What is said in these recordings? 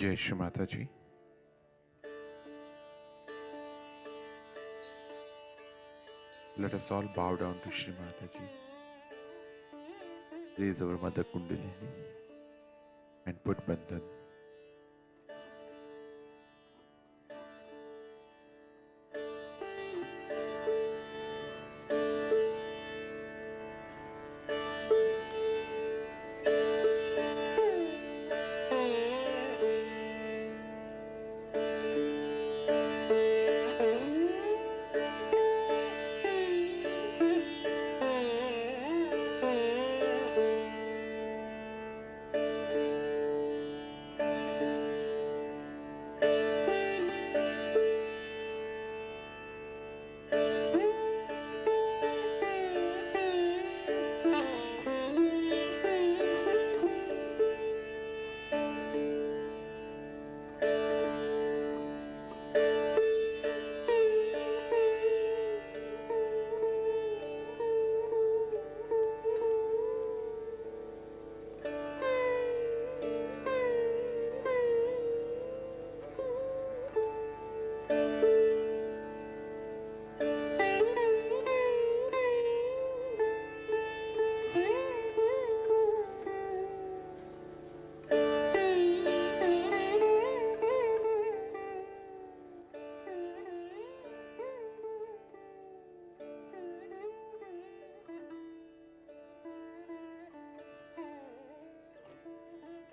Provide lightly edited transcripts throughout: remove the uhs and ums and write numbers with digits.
Jai Shri Mataji. Let us all bow down to Shri Mataji. Raise our Mother Kundalini and put Bandhan.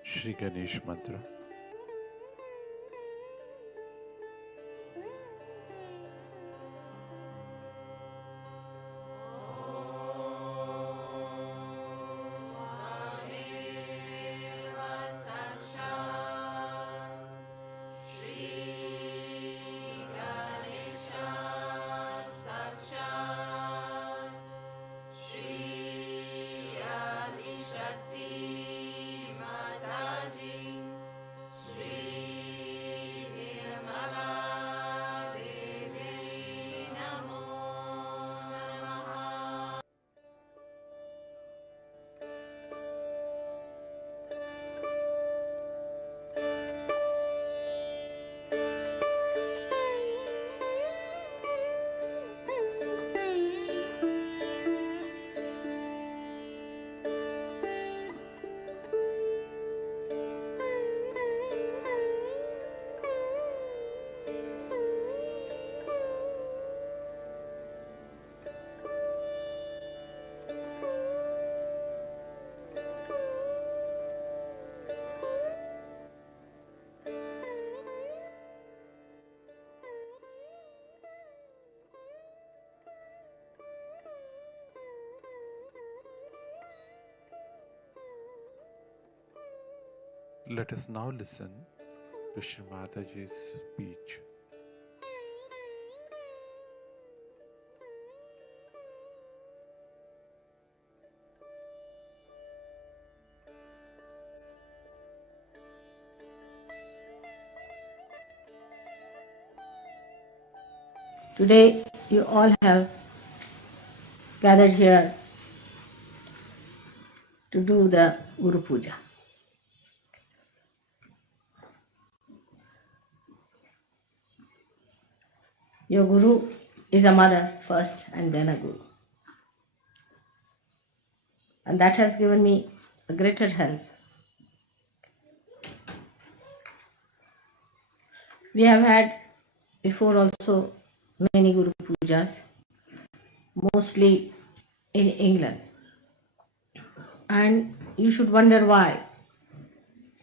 Shri Ganesh Mantra. Let us now listen to Shri Mataji's speech. Today you all have gathered here to do the Guru Puja. Your Guru is a mother first and then a Guru. And that has given me a greater help. We have had before also many Guru Pujas, mostly in England. And you should wonder why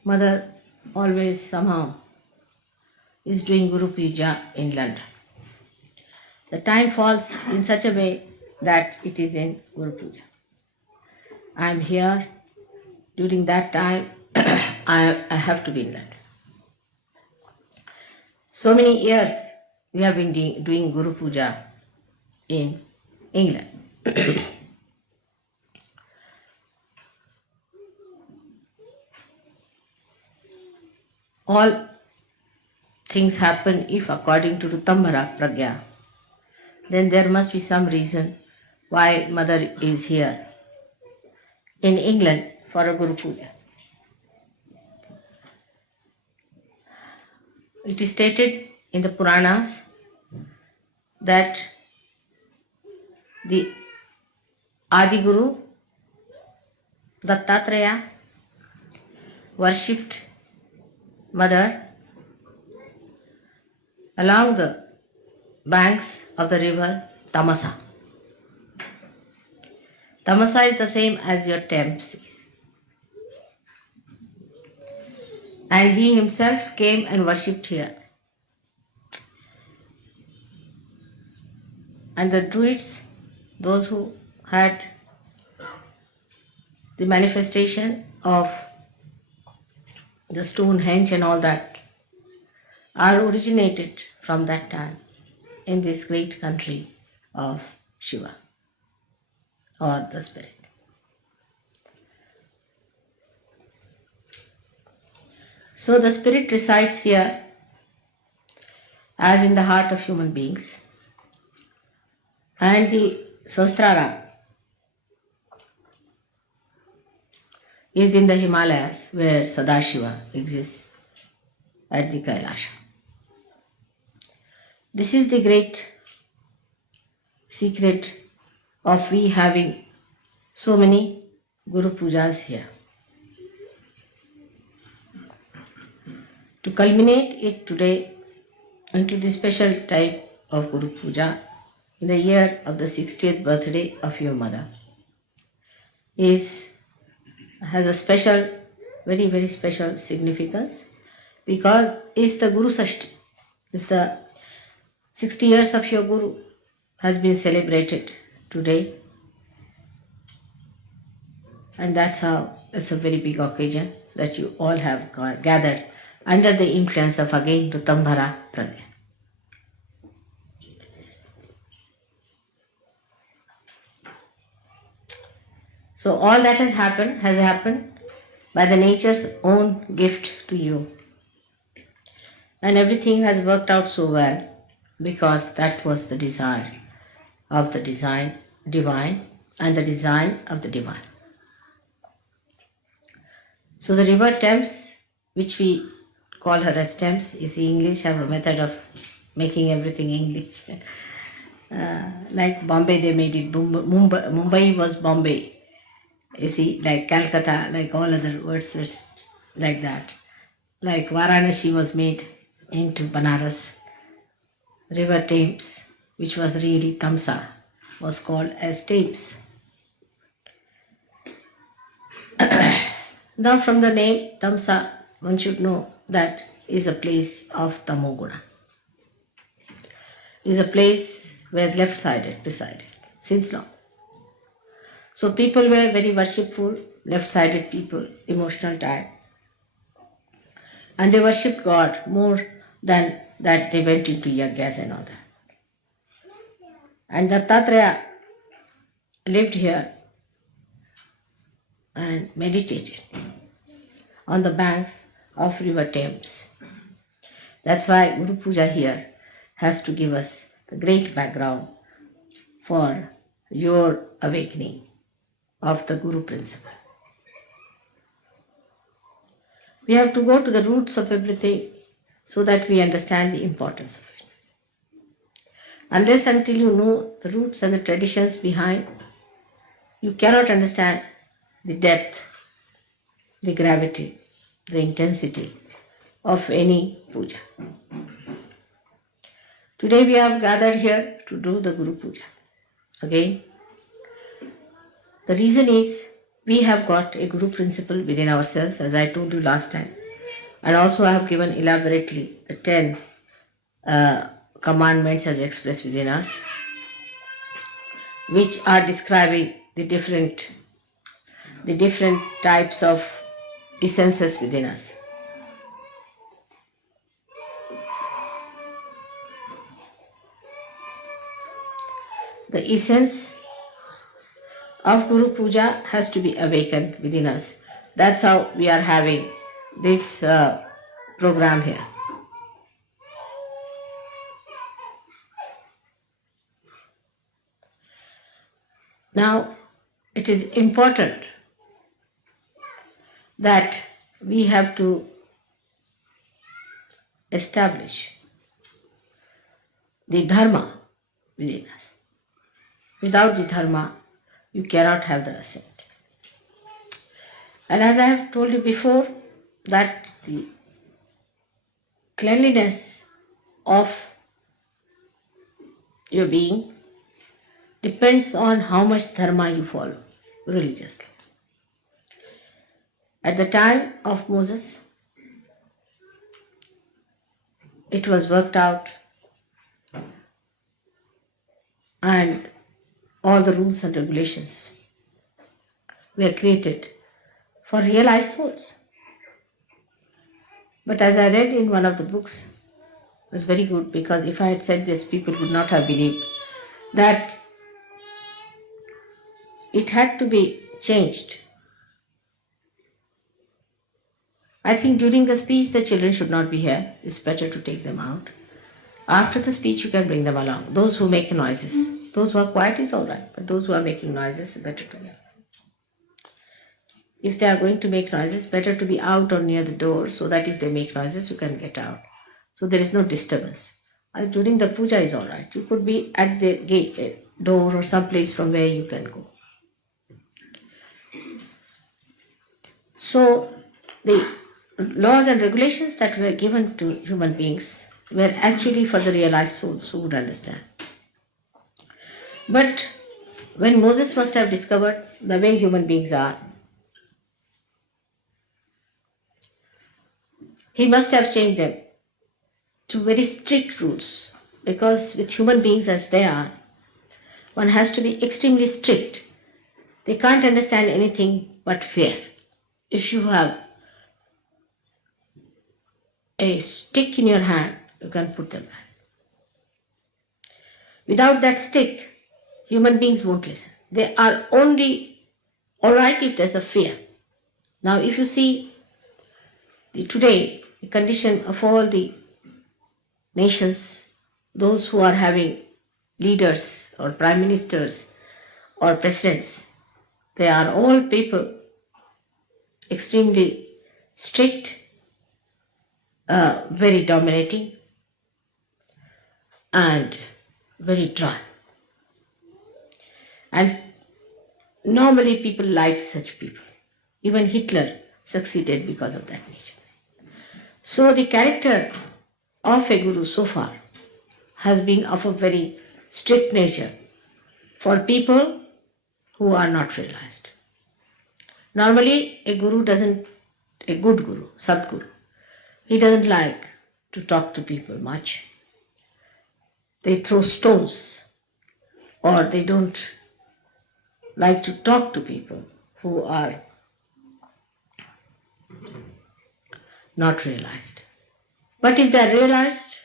Mother always somehow is doing Guru Puja in London. The time falls in such a way that it is in Guru Puja. I am here. During that time, I have to be in London. So many years we have been doing Guru Puja in England. All things happen if according to Rutambara Pragya, then there must be some reason why Mother is here in England for a Guru Puja. It is stated in the Puranas that the Adi Guru Dattatreya worshipped Mother along the banks of the river Tamasa. Tamasa is the same as your Thames is. And he himself came and worshipped here. And the Druids, those who had the manifestation of the Stonehenge and all that, are originated from that time in this great country of Shiva or the spirit. So the spirit resides here as in the heart of human beings, and the Sahasrara is in the Himalayas where Sadashiva exists at the Kailasha. This is the great secret of we having so many Guru Pujas here. To culminate it today into the special type of Guru Puja in the year of the 60th birthday of your mother has a special, very, very special significance, because it's the Guru Sashti. It's the 60 years of your Guru has been celebrated today, and that's how it's a very big occasion that you all have gathered under the influence of again Ritambhara Pragya. So all that has happened by the nature's own gift to you. And everything has worked out so well because that was the desire of the divine and the design of the divine. So the river Thames, which we call her as Thames, you see English have a method of making everything English. Like Bombay, they made it Mumbai was Bombay. You see, like Calcutta, like all other words was like that. Like Varanasi was made into Banaras. River Thames, which was really Tamsa, was called as Thames. Now from the name Tamsa, one should know that is a place of Tamoguna. Is a place where left-sided resided since long. So people were very worshipful, left-sided people, emotional type. And they worshipped God more than that they went into yajnas and all that. And Dattatreya lived here and meditated on the banks of river Thames. That's why Guru Puja here has to give us the great background for your awakening of the Guru principle. We have to go to the roots of everything so that we understand the importance of it. Unless until you know the roots and the traditions behind, you cannot understand the depth, the gravity, the intensity of any puja. Today we have gathered here to do the Guru Puja. Again, the reason is we have got a Guru principle within ourselves, as I told you last time. And also I have given elaborately the 10 commandments as expressed within us, which are describing the different types of essences within us. The essence of Guru Puja has to be awakened within us. That's how we are having this program here. Now, it is important that we have to establish the dharma within us. Without the dharma, you cannot have the ascent. And as I have told you before, that the cleanliness of your being depends on how much dharma you follow religiously. At the time of Moses, it was worked out and all the rules and regulations were created for realized souls. But as I read in one of the books, it was very good, because if I had said this, people would not have believed, that it had to be changed. I think during the speech the children should not be here. It's better to take them out. After the speech you can bring them along. Those who make noises. Those who are quiet is all right, but those who are making noises, better to be out. If they are going to make noises, better to be out or near the door, so that if they make noises you can get out. So there is no disturbance. During the puja is all right. You could be at the gate, door, or some place from where you can go. So the laws and regulations that were given to human beings were actually for the realized souls who would understand. But when Moses must have discovered the way human beings are, he must have changed them to very strict rules, because with human beings as they are, one has to be extremely strict. They can't understand anything but fear. If you have a stick in your hand, you can put them back. Without that stick, human beings won't listen. They are only all right if there's a fear. Now if you see today, the condition of all the nations, those who are having leaders or prime ministers or presidents, they are all people extremely strict, very dominating, and very dry. And normally people like such people. Even Hitler succeeded because of that nature. So the character of a guru so far has been of a very strict nature for people who are not realized. Normally a good guru, Sadguru, he doesn't like to talk to people much. They throw stones, or they don't like to talk to people who are not realized. But if they are realized,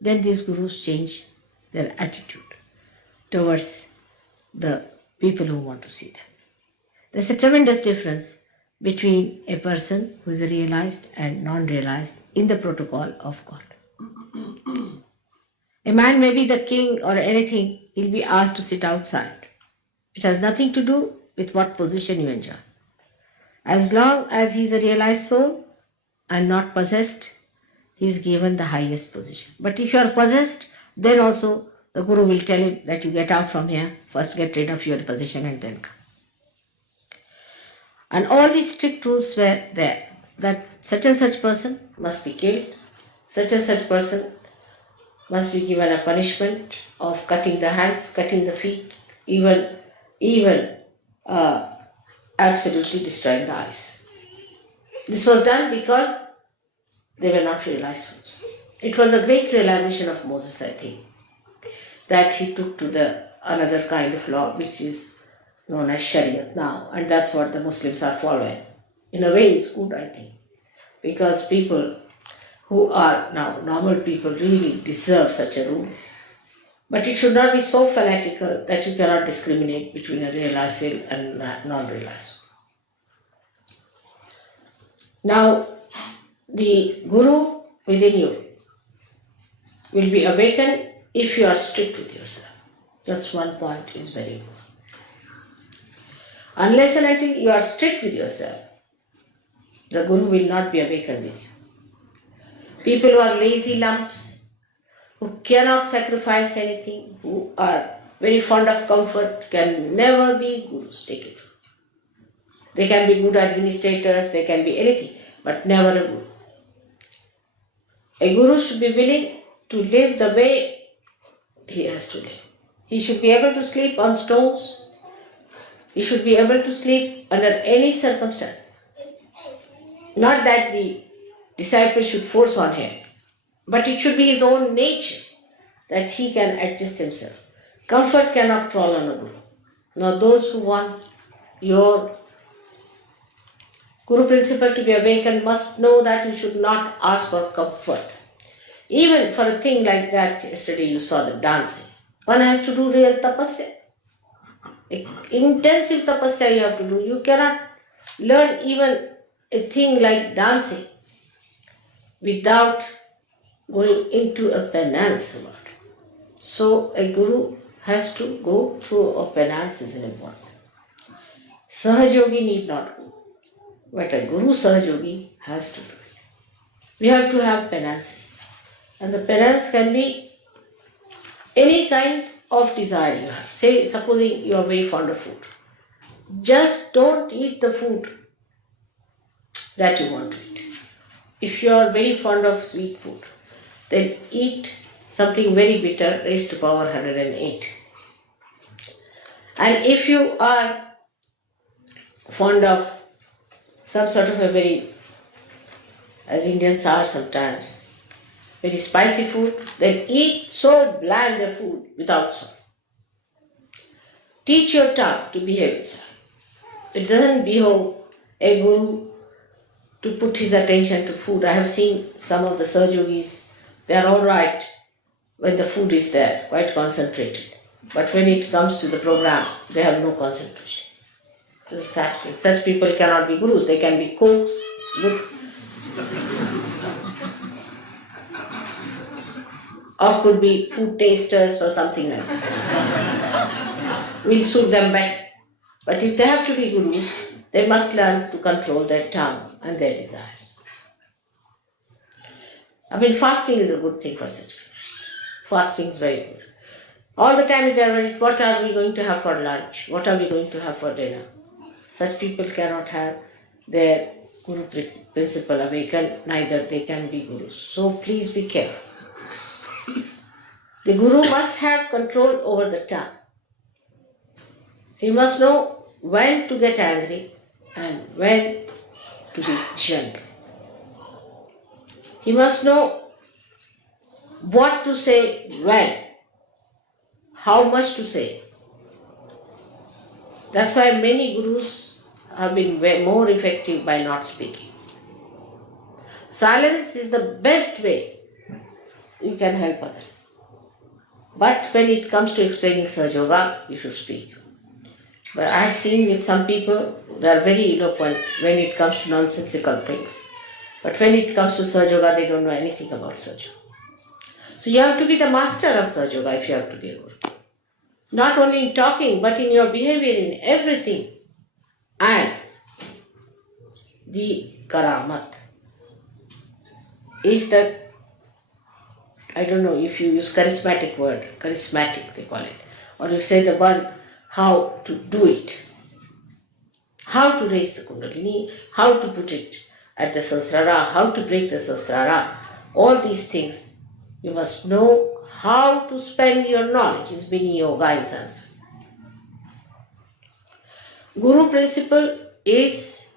then these gurus change their attitude towards the people who want to see them. There's a tremendous difference between a person who is realized and non-realized in the protocol of God. A man may be the king or anything, he'll be asked to sit outside. It has nothing to do with what position you enjoy. As long as he's a realized soul and not possessed, he is given the highest position. But if you are possessed, then also the guru will tell him that you get out from here, first get rid of your position and then come. And all these strict rules were there, that such and such person must be killed, such and such person must be given a punishment of cutting the hands, cutting the feet, even absolutely destroying the eyes. This was done because they were not realized souls. It was a great realization of Moses, I think, that he took to the another kind of law which is known as Shariat now, and that's what the Muslims are following. In a way it's good, I think, because people who are now normal people really deserve such a rule. But it should not be so fanatical that you cannot discriminate between a realized soul and non-realized soul. Now, the guru within you will be awakened if you are strict with yourself. That's one point is very important. Unless and until you are strict with yourself, the guru will not be awakened with you. People who are lazy lumps, who cannot sacrifice anything, who are very fond of comfort, can never be gurus. Take it. They can be good administrators, they can be anything, but never a guru. A guru should be willing to live the way he has to live. He should be able to sleep on stones. He should be able to sleep under any circumstances. Not that the disciple should force on him, but it should be his own nature that he can adjust himself. Comfort cannot crawl on a guru. Now those who want your Guru principle to be awakened must know that you should not ask for comfort. Even for a thing like that, yesterday you saw the dancing. One has to do real tapasya. Intensive tapasya you have to do. You cannot learn even a thing like dancing without going into a penance about it. So a guru has to go through a penance is important. Sahajogi need not go. But a Guru Sahajogi has to do it. We have to have penances. And the penance can be any kind of desire you have. Say, supposing you are very fond of food. Just don't eat the food that you want to eat. If you are very fond of sweet food, then eat something very bitter, raised to power 108. And if you are fond of some sort of a very, as Indians are sometimes, very spicy food, then eat so bland a food without salt. Teach your tongue to behave itself. It doesn't behove a guru to put his attention to food. I have seen some of the Sahajogis, they are all right when the food is there, quite concentrated. But when it comes to the program, they have no concentration. It's a sad thing. Such people cannot be gurus. They can be cooks, or could be food tasters or something like that. We'll suit them better. But if they have to be gurus, they must learn to control their tongue and their desire. I mean, fasting is a good thing for such people. Fasting is very good. All the time they are worried, what are we going to have for lunch? What are we going to have for dinner? Such people cannot have their Guru principle awakened, neither they can be gurus. So please be careful. The Guru must have control over the tongue. He must know when to get angry and when to be gentle. He must know what to say when, how much to say. That's why many gurus have been more effective by not speaking. Silence is the best way you can help others. But when it comes to explaining Sahaja Yoga, you should speak. But I have seen with some people, they are very eloquent when it comes to nonsensical things. But when it comes to Sahaja Yoga, they don't know anything about Sahaja Yoga. So you have to be the master of Sahaja Yoga if you have to be a guru. Not only in talking, but in your behavior, in everything. And the karamat is the, I don't know if you use charismatic word, charismatic they call it, or you say the one how to do it, how to raise the kundalini, how to put it at the sahasrara, how to break the sahasrara, all these things you must know how to spend your knowledge. It's Bini Yoga in Sanskrit. Guru principle is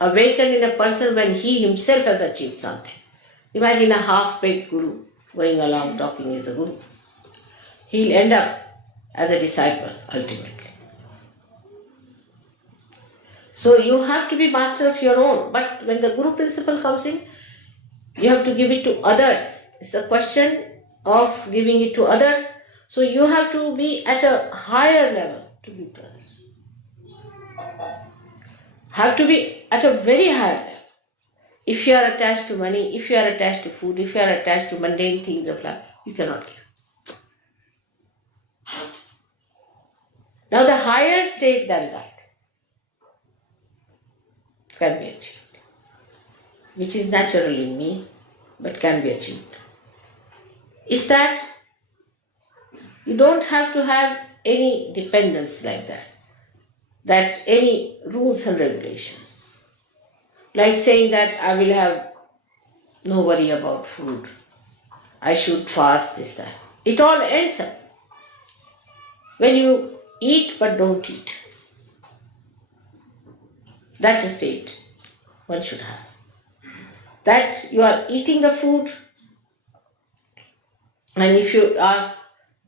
awakened in a person when he himself has achieved something. Imagine a half-baked guru going along talking as a guru. He'll end up as a disciple ultimately. So you have to be master of your own. But when the guru principle comes in, you have to give it to others. It's a question of giving it to others. So you have to be at a higher level to give to others. Have to be at a very high level. If you are attached to money, if you are attached to food, if you are attached to mundane things of life, you cannot give. Now the higher state than that can be achieved, which is natural in me, but can be achieved, is that you don't have to have any dependence like that any rules and regulations. Like saying that I will have no worry about food, I should fast this, that. It all ends up when you eat but don't eat. That's the state one should have. That you are eating the food, and if you ask,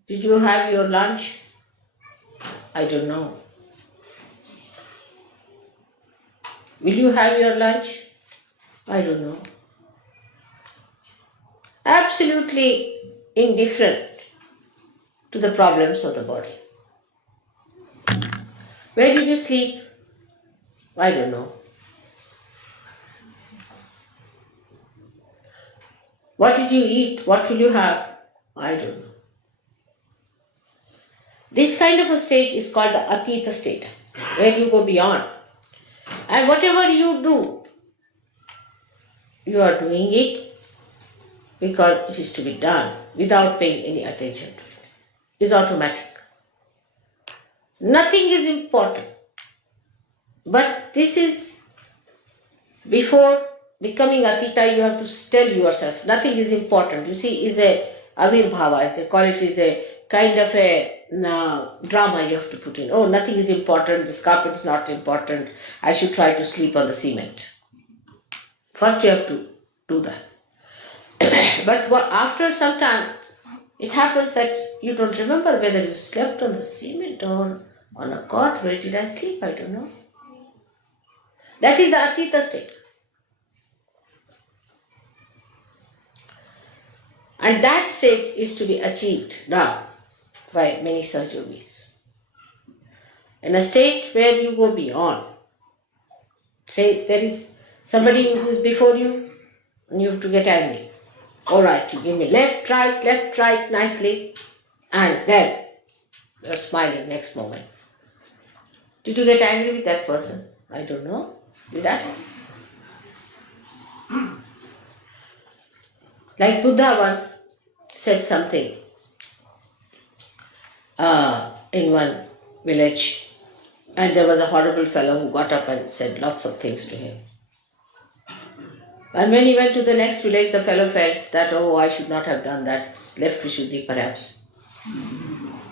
did you have your lunch? I don't know. Will you have your lunch? I don't know. Absolutely indifferent to the problems of the body. Where did you sleep? I don't know. What did you eat? What will you have? I don't know. This kind of a state is called the Atita state, where you go beyond. And whatever you do, you are doing it because it is to be done without paying any attention to it. It is automatic. Nothing is important. But this is, before becoming Atita, you have to tell yourself, nothing is important. You see, is a avirbhava, as they call it, is a kind of a drama you have to put in. Oh, nothing is important, this carpet is not important, I should try to sleep on the cement. First you have to do that. But after some time, it happens that you don't remember whether you slept on the cement or on a cot. Where did I sleep? I don't know. That is the Atita state. And that state is to be achieved now by many Sahaja Yogis. In a state where you go beyond. Say there is somebody who is before you and you have to get angry. All right, you give me left, right, nicely, and then you're smiling next moment. Did you get angry with that person? I don't know. Did I? Like Buddha once said something in one village, and there was a horrible fellow who got up and said lots of things to him. And when he went to the next village, the fellow felt that, oh, I should not have done that, left Vishuddhi perhaps.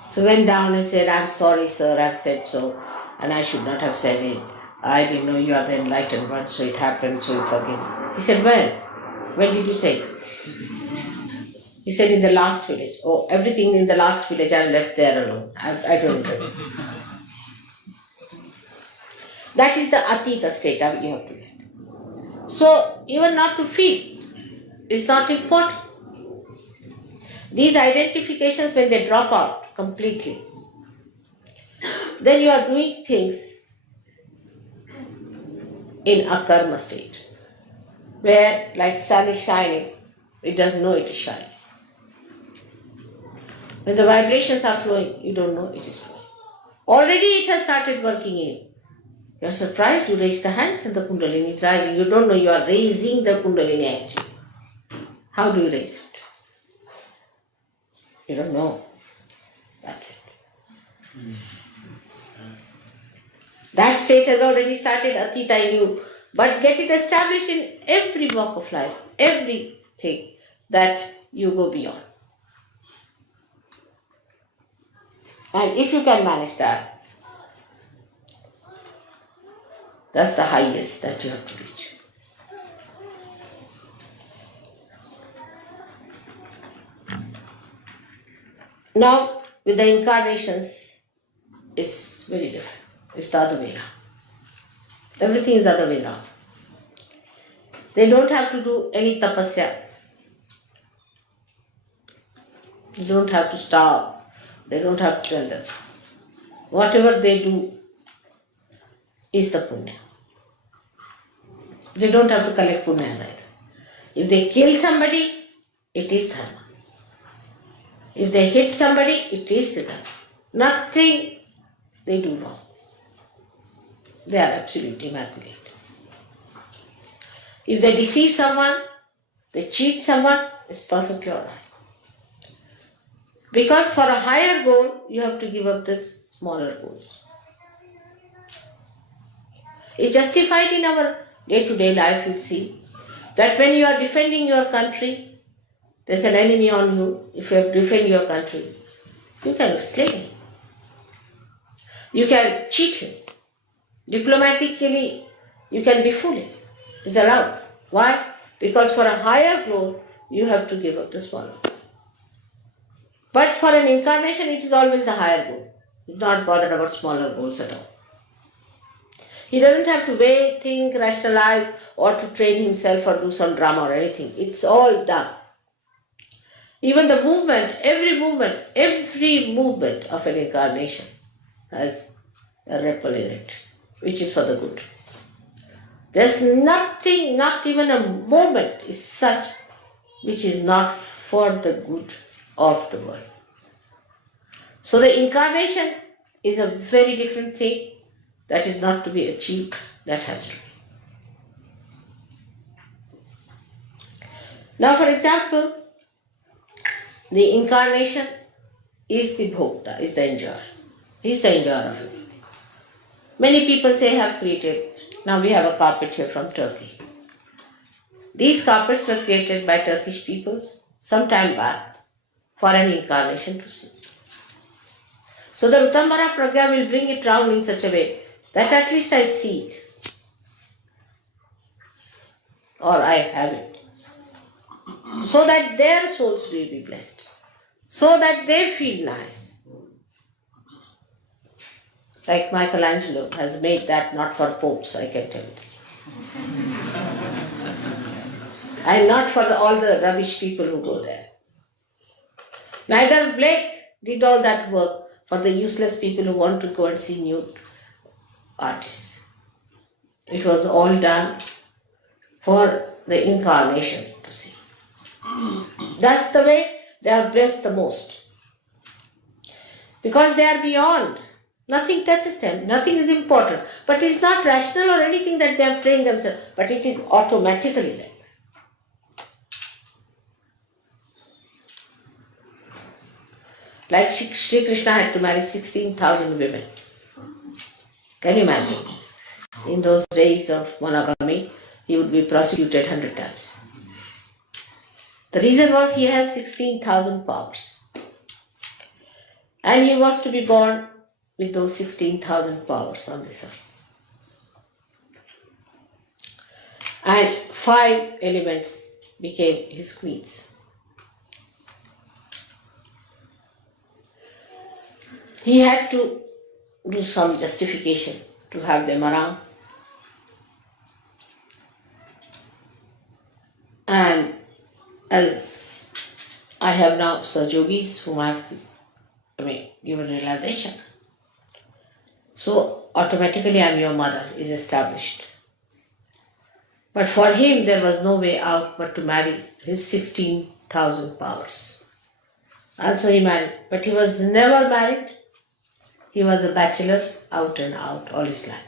So went down and said, I'm sorry, sir, I've said so, and I should not have said it. I didn't know you are the enlightened one, so it happened, so you forgive me. He said, when? When did you say it? He said, in the last village. Oh, everything in the last village I left there alone. I don't know. That is the Atita state you have to get. So, even not to feel is not important. These identifications, when they drop out completely, then you are doing things in a karma state, where like sun is shining, it doesn't know it is shining. When the vibrations are flowing, you don't know it is flowing. Already it has started working in you. You are surprised, you raise the hands and the Kundalini is rising. You don't know you are raising the Kundalini actually. How do you raise it? You don't know. That's it. That state has already started Atita in you. But get it established in every walk of life, everything that you go beyond. And if you can manage that, that's the highest that you have to reach. Now, with the incarnations, it's very different. It's the other way around. Everything is the other way around. They don't have to do any tapasya. They don't have to starve. They don't have to tell them. Whatever they do is the punya. They don't have to collect punyas either. If they kill somebody, it is dharma. If they hit somebody, it is the dharma. Nothing they do wrong. They are absolutely immaculate. If they deceive someone, they cheat someone, it's perfectly alright. Because for a higher goal, you have to give up this smaller goals. It's justified in our day-to-day life, you see, that when you are defending your country, there's an enemy on you. If you have to defend your country, you can slay him. You can cheat him. Diplomatically, you can befool him. It's allowed. Why? Because for a higher goal, you have to give up the smaller. But for an incarnation, it is always the higher goal. He's not bothered about smaller goals at all. He doesn't have to weigh, think, rationalize, or to train himself or do some drama or anything. It's all done. Even the movement, every movement of an incarnation has a ripple in it, which is for the good. There's nothing, not even a moment is such which is not for the good of the world. So the incarnation is a very different thing that is not to be achieved, that has to be. Now, for example, the incarnation is the bhokta, is the enjoyer. He's the enjoyer of everything. Many people say have created. Now we have a carpet here from Turkey. These carpets were created by Turkish peoples some time back for an incarnation to see. So the Utambara Pragya will bring it round in such a way that at least I see it. Or I have it. So that their souls will be blessed. So that they feel nice. Like Michelangelo has made that not for popes, I can tell you. And not for all the rubbish people who go there. Neither Blake did all that work for the useless people who want to go and see nude artists. It was all done for the incarnation to see. That's the way they are blessed the most. Because they are beyond. Nothing touches them. Nothing is important. But it's not rational or anything that they have trained themselves. But it is automatically like. Like Sri Krishna had to marry 16,000 women. Can you imagine? In those days of monogamy, he would be prosecuted 100 times. The reason was he has 16,000 powers. And he was to be born with those 16,000 powers on this earth. And 5 elements became his queens. He had to do some justification to have them around. And as I have now Sahajogis whom I have given realization. So automatically I am your mother is established. But for him there was no way out but to marry his 16,000 powers. And so he married. But he was never married. He was a bachelor, out and out, all his life.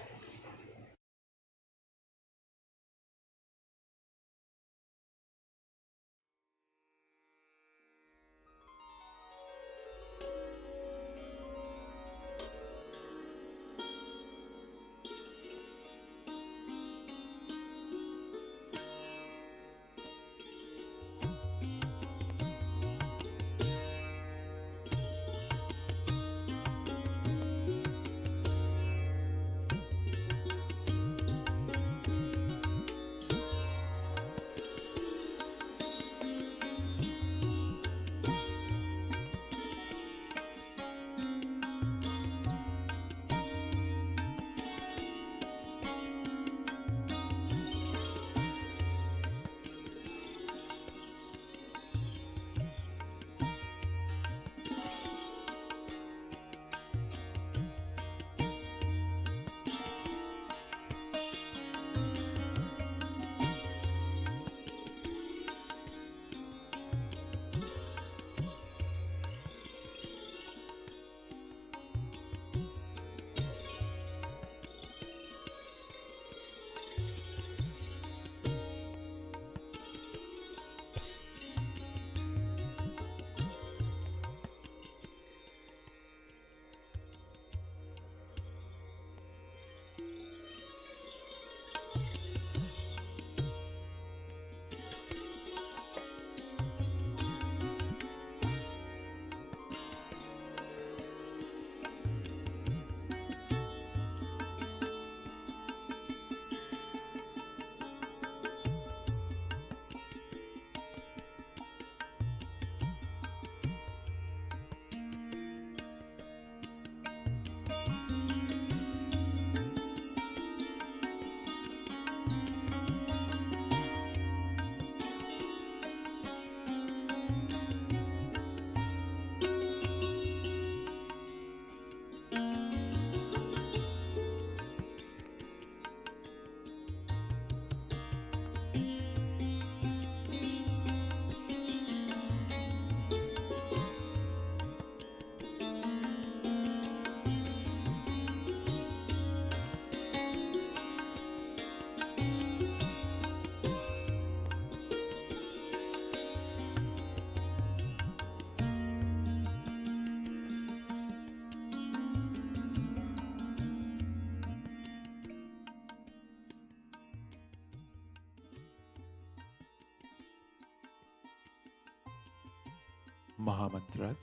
Mahamantras.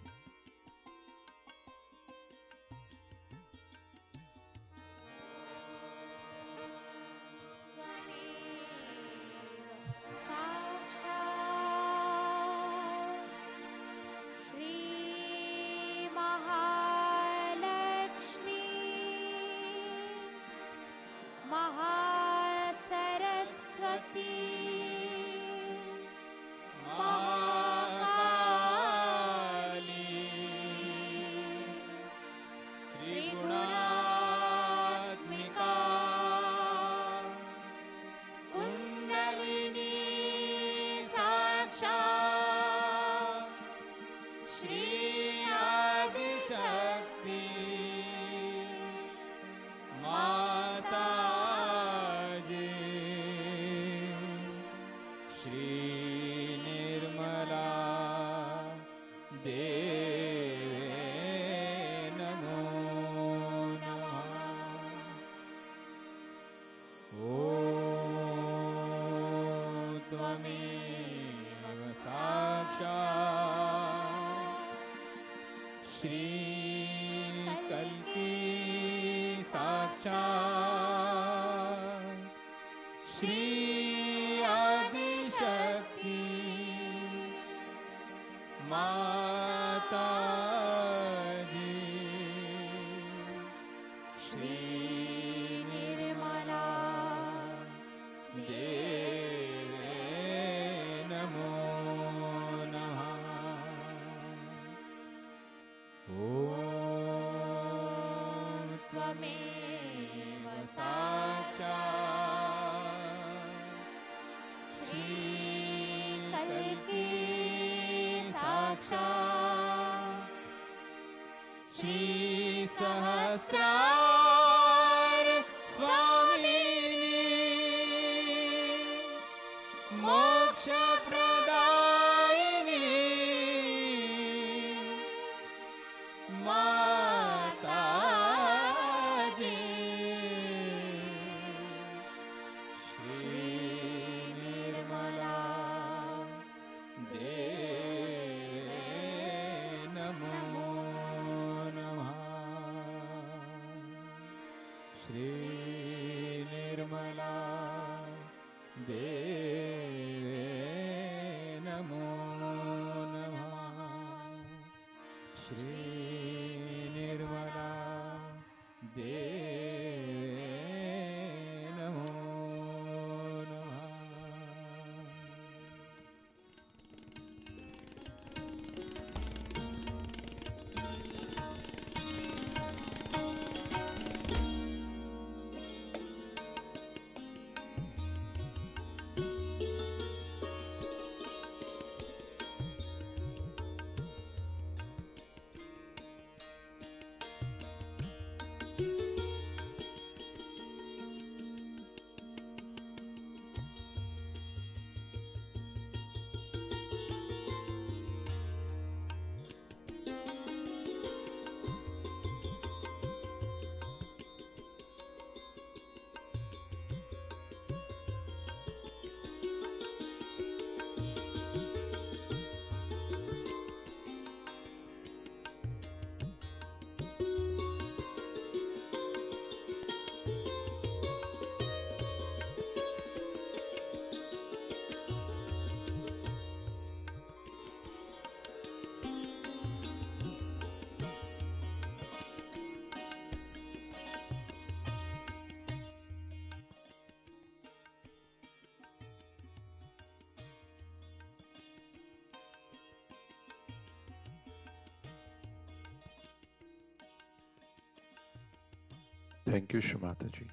Thank you, Shrimataji,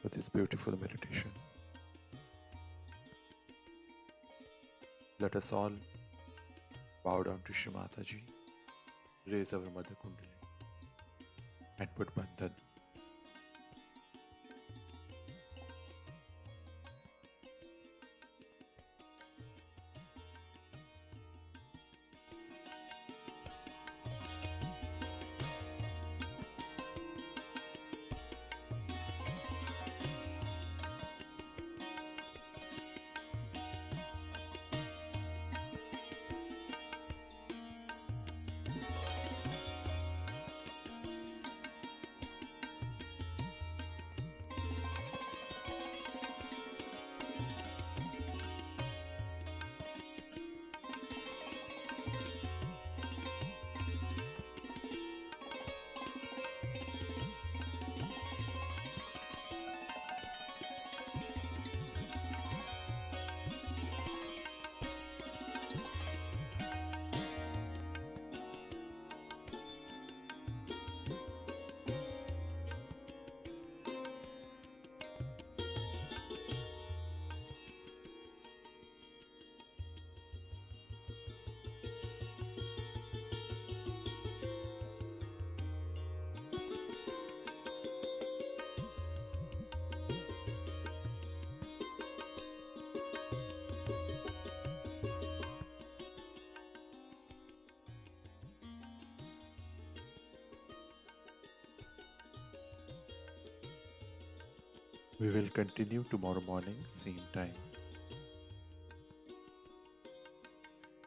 for this beautiful meditation. Let us all bow down to Shrimataji, raise our Mother Kundali, and put Bandhan. We will continue tomorrow morning, same time.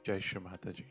Jai Shri Mataji.